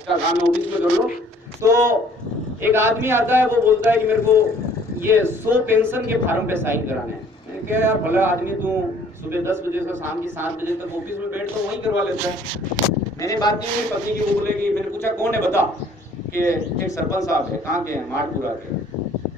इसका काम मैं ऑफिस में कर लूं। तो एक आदमी आता है, वो बोलता है कि मेरे को ये 100 पेंशन के फार्म पे साइन कराने हैं। मैंने कहा यार भला आदमी, तू सुबह 10 बजे से शाम की 7 बजे तक ऑफिस में बैठ तो वहीं करवा लेता है। मैंने बात की मेरी पत्नी की, वो बोलेगी, मैंने पूछा कौन है बता, कि एक सरपंच साहब है। कहाँ के हैं? माड़पुरा के।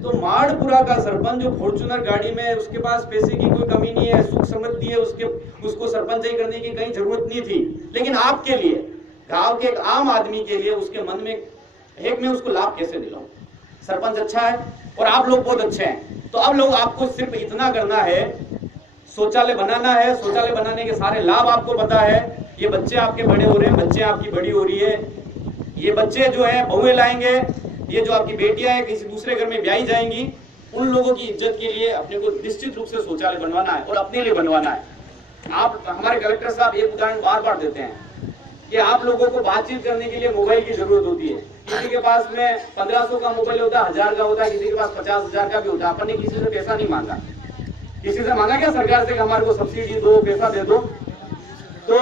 तो माड़पुरा का सरपंच जो फॉर्च्यूनर गाड़ी में, उसके पास पैसे की कोई कमी नहीं है, सुख समृद्धि है, उसको सरपंच ही करने की कहीं जरूरत नहीं थी। लेकिन आपके लिए, गांव के एक आम आदमी के लिए, उसके मन में एक मैं उसको लाभ कैसे दिलाऊं? सरपंच अच्छा है और आप लोग बहुत अच्छे हैं, तो अब लोग आपको सिर्फ इतना करना है, शौचालय बनाना है। शौचालय बनाने के सारे लाभ आपको पता है। ये बच्चे आपके बड़े हो रहे हैं, बच्चे आपकी बड़ी हो रही है, ये बच्चे जो है बहुएं लाएंगे, ये जो आपकी बेटियां हैं किसी दूसरे घर में ब्याही जाएंगी, उन लोगों की इज्जत के लिए अपने को निश्चित रूप से शौचालय बनवाना है और अपने लिए बनवाना है। आप, हमारे कलेक्टर साहब एक उदाहरण बार बार देते हैं कि आप लोगों को बातचीत करने के लिए मोबाइल की जरूरत होती है। किसी के पास में 1500 का मोबाइल होता है, 1000 का होता है, किसी के पास 50,000 का भी होता है। अपन ने किसी से पैसा नहीं मांगा, किसी से मांगा क्या सरकार से कि हमारे को सब्सिडी दो, पैसा दे दो? तो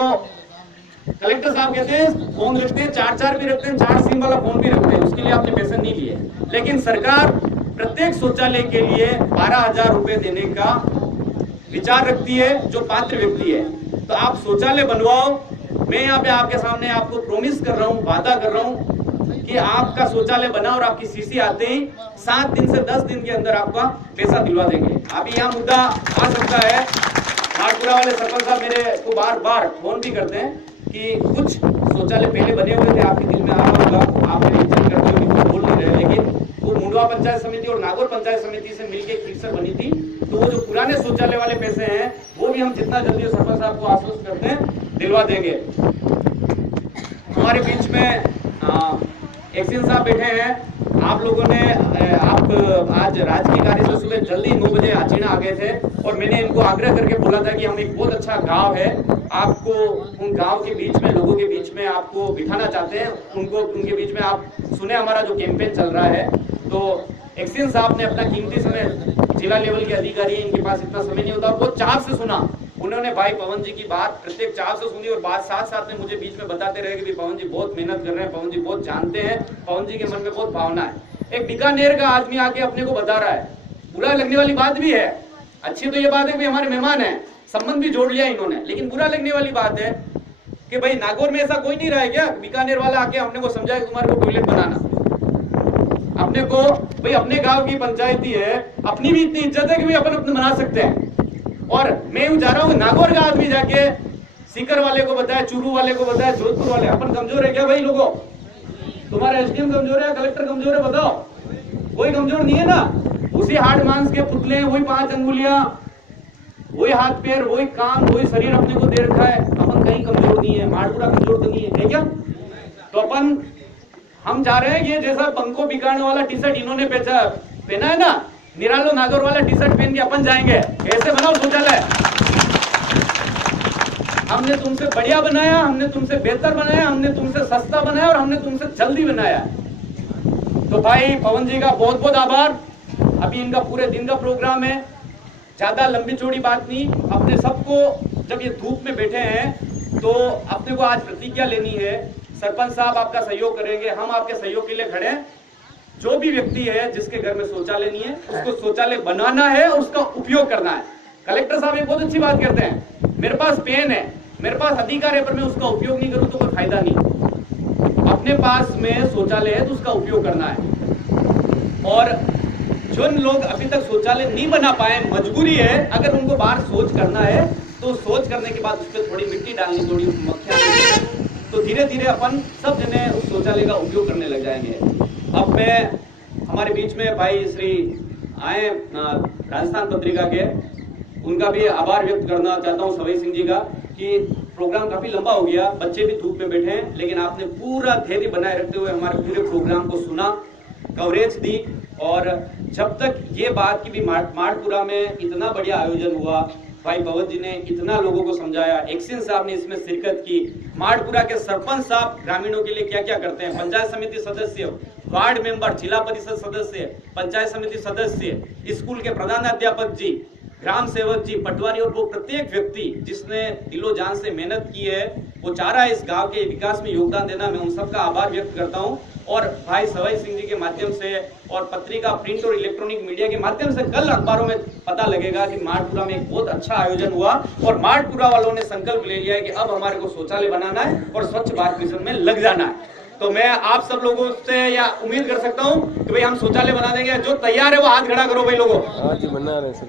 कलेक्टर साहब कहते हैं फोन रखते हैं, 4 भी रखते हैं, 4 सिम वाला फोन भी रखते हैं, उसके लिए आपने पैसे नहीं लिए। लेकिन सरकार प्रत्येक शौचालय के लिए 12,000 रुपए देने का विचार रखती है जो पात्र व्यक्ति है। तो आप शौचालय बनवाओ। मैं यहाँ पे आपके सामने आपको प्रॉमिस कर रहा हूँ, वादा कर रहा हूँ कि आपका शौचालय बना और आपकी सीसी आते ही 7 दिन से 10 दिन के अंदर आपका पैसा दिलवा देंगे। अभी यहाँ मुद्दा आ सकता है, माड़पुरा वाले सरपंच साहब मेरे को बार बार फोन भी करते हैं कि कुछ शौचालय पहले बने हुए थे, आपके दिल में आ रहा होगा, आप मेरी इज्जत करते हुए कुछ बोल नहीं रहे, लेकिन वो मुंडवा पंचायत समिति और नागौर पंचायत समिति से मिलकर एक फिक्सर बनी थी। तो वो जो पुराने शौचालय वाले पैसे हैं वो भी हम जितना जल्दी सरपंच साहब को आश्वस्त करते हैं दिलवा देंगे। हमारे बीच में एक्सीन साहब बैठे हैं। आप लोगों ने आप आज राजकीय कार्य से सुबह जल्दी 9 बजे आचीना आ गए थे और मैंने इनको आग्रह करके बोला था कि हम एक बहुत अच्छा गांव है, आपको उन गांव के बीच में, लोगों के बीच में आपको बिठाना चाहते हैं, उनके बीच में आप सुने हमारा जो कैंपेन चल रहा है। तो एक्सीन साहब ने अपना कीमती समय, जिला लेवल के अधिकारी हैं, इनके पास इतना समय नहीं होता, वो चाव से सुना। उन्होंने भाई पवन जी की बात प्रत्येक चाव से सुनी और बात साथ साथ में मुझे बीच में बताते रहे कि पवन जी बहुत मेहनत कर रहे हैं, पवन जी बहुत जानते हैं, पवन जी के मन में बहुत भावना है। एक बीकानेर का आदमी आके अपने को बता रहा है, बुरा लगने वाली बात भी है, अच्छी तो ये बात है कि हमारे मेहमान है, संबंध भी जोड़ लिया इन्होंने, लेकिन बुरा लगने वाली बात है कि भाई नागौर में ऐसा कोई नहीं रहा है क्या? बीकानेर वाला आके हमने को समझाया तुम्हारे को टॉयलेट बनाना, अपने को भाई अपने गांव की पंचायती है, अपनी भी इतनी इज्जत है कि भाई अपन अपने बना सकते हैं। और मैं जा रहा हूँ नागौर का आदमी जाके सीकर वाले को बताया, चूरू वाले को बताया, जोधपुर वाले, अपन कमजोर है क्या भाई? लोगों, तुम्हारा एसडीएम कमजोर है, कलेक्टर कमजोर है, बताओ? कोई कमजोर नहीं है ना। उसी हाड़ मांस के पुतले, वही 5 अंगुलियां, वही हाथ पैर, वही कान, वही शरीर अपने को दे रखा है। अपन कहीं कमजोर नहीं है, माड़पुरा कमजोर तो नहीं है क्या? तो अपन हम जा रहे हैं, ये जैसा पंखों बिगाड़ने वाला टी शर्ट इन्होंने पहना है ना, निरालो नागौर वाला टी शर्ट पहन के अपन जाएंगे। कैसे बनाओ शौचालय? हमने तुमसे बढ़िया बनाया, हमने तुमसे बेहतर बनाया, हमने तुमसे सस्ता बनाया और हमने तुमसे जल्दी बनाया। तो भाई पवन जी का बहुत बहुत आभार। अभी इनका पूरे दिन का प्रोग्राम है, ज्यादा लंबी चौड़ी बात नहीं। अपने सबको, जब ये धूप में बैठे हैं तो अपने को आज प्रतिज्ञा लेनी है। सरपंच साहब आपका सहयोग करेंगे, हम आपके सहयोग के लिए खड़े हैं। जो भी व्यक्ति है जिसके घर में शौचालय नहीं है, उसको शौचालय बनाना है और उसका उपयोग करना है। कलेक्टर साहब एक बहुत अच्छी बात कहते हैं, मेरे पास पेन है, मेरे पास अधिकार है, पर मैं उसका उपयोग नहीं करूं तो कोई फायदा नहीं। अपने पास में शौचालय है तो उसका उपयोग करना है। और जो लोग अभी तक शौचालय नहीं बना पाए, मजबूरी है, अगर उनको बाहर शौच करना है तो शौच करने के बाद उस पर थोड़ी मिट्टी डालनी, थोड़ी मक्खियां, तो धीरे धीरे अपन सब जने उस शौचालय का उपयोग करने लग जाएंगे। अब मैं, हमारे बीच में भाई श्री आए राजस्थान पत्रिका के, उनका भी आभार व्यक्त करना चाहता हूं, सवई सिंह जी का, कि प्रोग्राम काफी लंबा हो गया, बच्चे भी धूप में बैठे हैं, लेकिन आपने पूरा धैर्य बनाए रखते हुए हमारे पूरे प्रोग्राम को सुना, कवरेज दी। और जब तक ये बात की भी माड़पुरा में इतना बढ़िया आयोजन हुआ, भाई पवन जी ने इतना लोगों को समझाया, एक्सीन साहब ने इसमें शिरकत की, माड़पुरा के सरपंच साहब ग्रामीणों के लिए क्या क्या करते हैं, पंचायत समिति सदस्य, वार्ड मेंबर, जिला परिषद सदस्य, पंचायत समिति सदस्य, स्कूल के प्रधानाध्यापक जी, ग्राम सेवक जी, पटवारी और वो प्रत्येक व्यक्ति जिसने दिलो जान से मेहनत की है, वो चाह रहा है इस गांव के विकास में योगदान देना, मैं उन सबका आभार व्यक्त करता हूं। और भाई सवाई सिंह जी के माध्यम से और पत्रिका, प्रिंट और इलेक्ट्रॉनिक मीडिया के माध्यम से कल अखबारों में पता लगेगा कि माठपुरा में एक बहुत अच्छा आयोजन हुआ और माठपुरा वालों ने संकल्प ले लिया है कि अब हमारे को शौचालय बनाना है और स्वच्छ भारत मिशन में लग जाना है। तो मैं आप सब लोगों से या उम्मीद कर सकता हूं कि भाई हम शौचालय बना देंगे। जो तैयार है वो हाथ खड़ा करो भाई लोगों। आज बना रहे सर।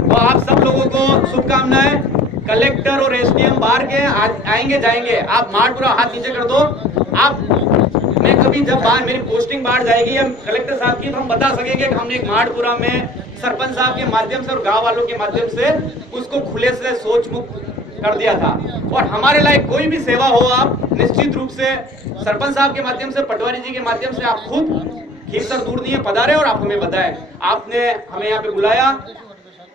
तो आप सब लोगों को शुभकामनाएं। कलेक्टर और एसडीएम बाहर के आएंगे जाएंगे, आप माठपुरा हाथ नीचे कर दो। आप मैं कभी जब बाहर मेरी पोस्टिंग बाहर जाएगी या कलेक्टर साहब की, तो हम बता सकेंगे कि हमने एक माठपुरा में सरपंच साहब के माध्यम से और गांव वालों के माध्यम से उसको खुले से शौच मुक्त कर दिया था। और हमारे लायक कोई भी सेवा हो, आप निश्चित रूप से सरपंच साहब के माध्यम से, पटवारी जी के माध्यम से आप खुद खीरसर दूर दिए पधारे और आप हमें बताएं। आपने हमें यहाँ पे बुलाया,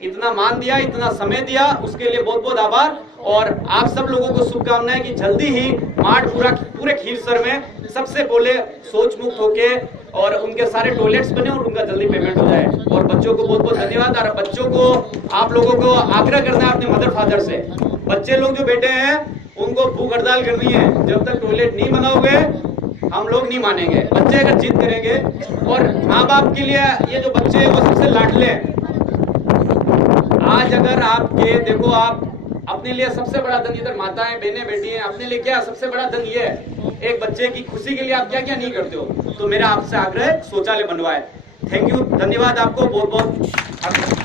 इतना मान दिया, इतना समय दिया, उसके लिए बहुत बहुत आभार। और आप सब लोगों को शुभकामनाएं कि जल्दी ही माठपुरा पूरे खीरसर में सबसे पहले शौच मुक्त होके और उनके सारे टॉयलेट्स बने और उनका जल्दी पेमेंट हो जाए। और बच्चों को बहुत बहुत धन्यवाद। और बच्चों को, आप लोगों को आग्रह करना है अपने मदर फादर से, बच्चे लोग जो बैठे हैं उनको भूख हड़ताल करनी है। जब तक टॉयलेट नहीं बनाओगे हम लोग नहीं मानेंगे। बच्चे अगर जिद करेंगे, और माँ बाप के लिए ये जो बच्चे हैं वो सबसे लाडले हैं। आज अगर आपके देखो, आप अपने लिए सबसे बड़ा धन, इधर माताएं बहनें बैठी हैं, अपने लिए क्या सबसे बड़ा धन ये है, एक बच्चे की खुशी के लिए आप क्या क्या नहीं करते हो। तो मेरा आपसे आग्रह है शौचालय बनवाए। थैंक यू, धन्यवाद आपको बहुत बहुत।